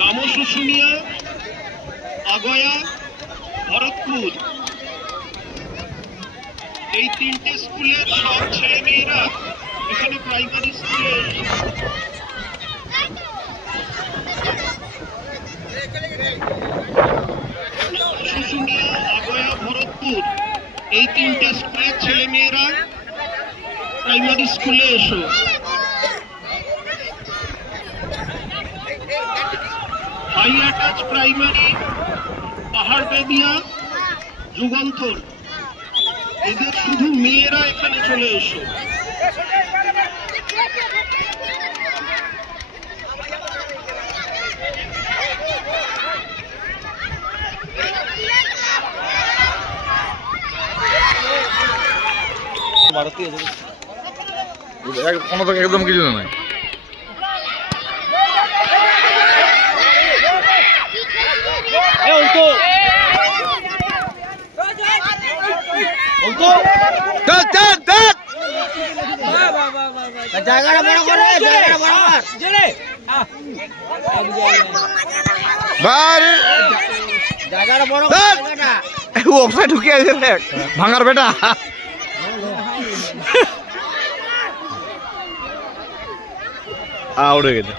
নাম শুশুনিয়া, আগয়া, ভরতপুর। এই তিনটে স্কুলের সব ছেলে মেয়েরা এখানে প্রাইমারি স্কুলে শুশুনিয়া, আগয়া, ভরতপুর। এই তিনটে স্কুলের ছেলে মেয়েরা প্রাইমারি স্কুলে এসো। হাই অ্যাটাচ প্রাইমারি, পাহাড় বেদিয়া, যুগান্তর। এদের শুধু মেয়েরা এখানে চলে এসো। কোনো তো একদম কিছু নাই। চল চল ആ ഔട്ട് കഴിഞ്ഞു